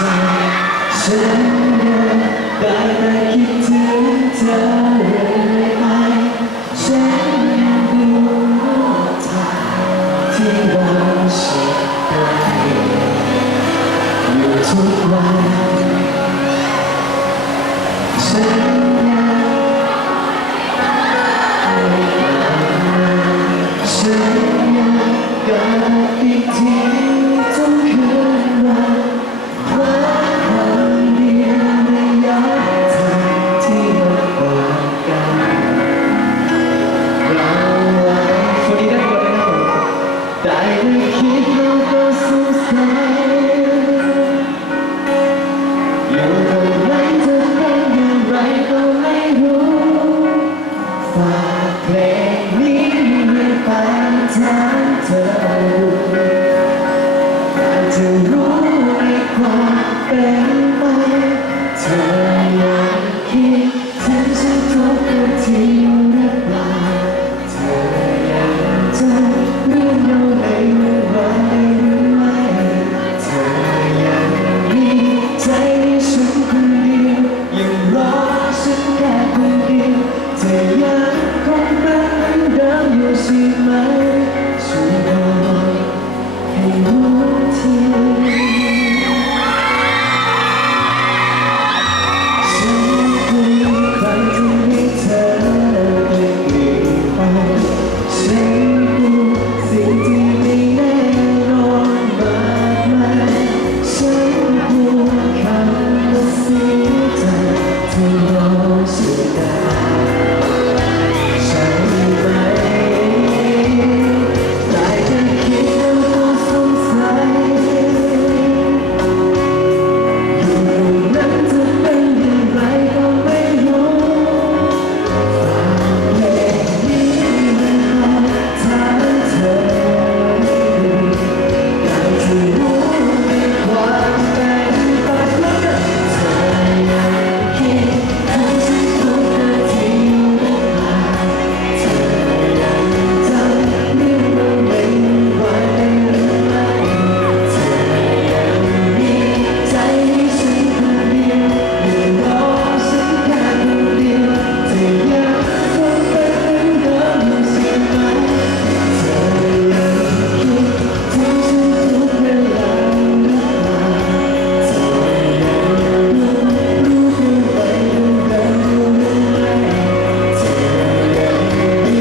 ฉันยังได้แต่คิดถึงเธอเรื่อยไปฉันดูทางที่เราสุดไกลอยู่ทุกวันฉันฉันยังกัดอีกทีทุกคืนวันรักครั้งเดียวในย้อนทางที่เราบอกกันเราไว้คนนี้ได้คนนะครับได้แต่คิดเราก็สงสัยอยู่ตรงนั้นจะเป็นอย่างไรก็ไม่รู้ฝากเพลงนี้ไปถามเธออยากจะรู้ในความเป็นไปเธอยังคิดถึงฉันทุกนาทีหรือเปล่าเธอยังจำเรื่องเราในเมื่อวานได้หรือไม่เธอยังมีใจในฉันคนเดียวยังรอฉันแค่คนเดียวเธอยังคงเป็นเหมือนเดิมอยู่ใช่ไหมช่วยบอกให้รู้ทีฉันคือใครที่ให้เธอได้เปลี่ยนไปฉันคือสิ่งที่ไม่แน่นอนมากมายฉันคือคำว่าเสียใจที่รอสุดท้ายใช่ไหมได้แค่คิดแล้วก็สงสัยอยู่ตรงนั้นจะเป็นอย่างไรก็ไม่รู้ฝากเพลงนี้มาถามเธออยากจะรู้ในความเป็นไปแล้วกันเธอยังคิดถึงฉันทุกนาทีหรือเปล่าเธอยังจำเรื่องเราในวันได้หรือไม่เธอยังมีใจให้ฉันคนเดียวยังรอฉันแค่คนเดียวเธอยังคงเป็นเหมือนเดิมอยู่ใช่ไหมเธอยังคิดถึงฉันทุกเวลาหรือเปล่าเธอยังรู้เรื่องไปเรื่องเดิมอยู่หรือไม่เธอยังมี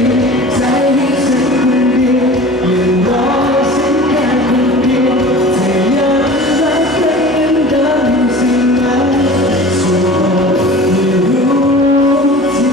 ใจให้ฉันคนเดียวยังรอฉันแค่คนเดียวเธอยังรักกันเหมือนเดิมอยู่ใช่ไหมช่วยบอกให้รู้ที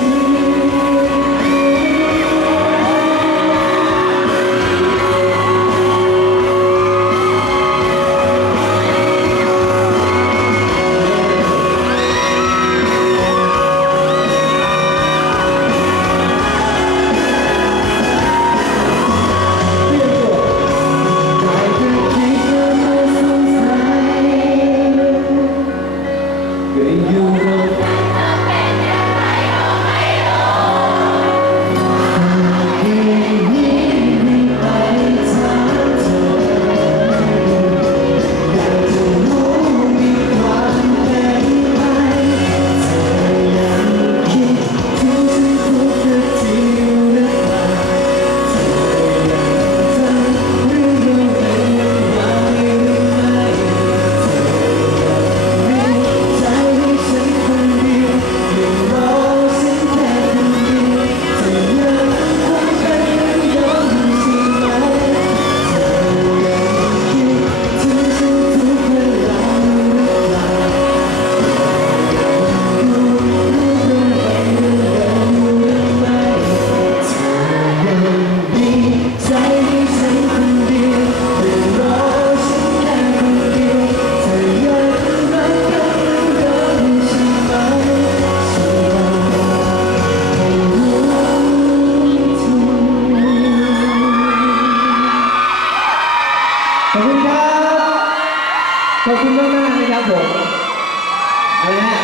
ได้แต่คิดแล้วก็สงสัยก็อยู่ตรงที่นี้ไม่ไปถามเธออยากจะรู้มีความเป็นไปเธอยังคิดถึงฉันทุกนาทีหรือเปล่าเธอยังจำเรื่องเราในวันหรือไม่เธอยังมีใจให้ฉันคนเดียวยังรอฉันแค่คนเดียวเธอยังคงเป็นเหมือนเดิมอยู่ใช่ไหมเธอยังคิดถึงฉันทุกเวลาหรือเปล่ารู้เรื่องไปเรื่องเดิมอยู่หรือไม่เธอยังมีใจให้ฉันคนเดียวยังรอฉันแค่คนเดียวเธอยังรักกันเหมือนเดิมอยู่ใช่ไหมช่วยบอกให้รู้ที ขอบคุณครับ ขอบคุณมากๆนะครับผมนะฮะ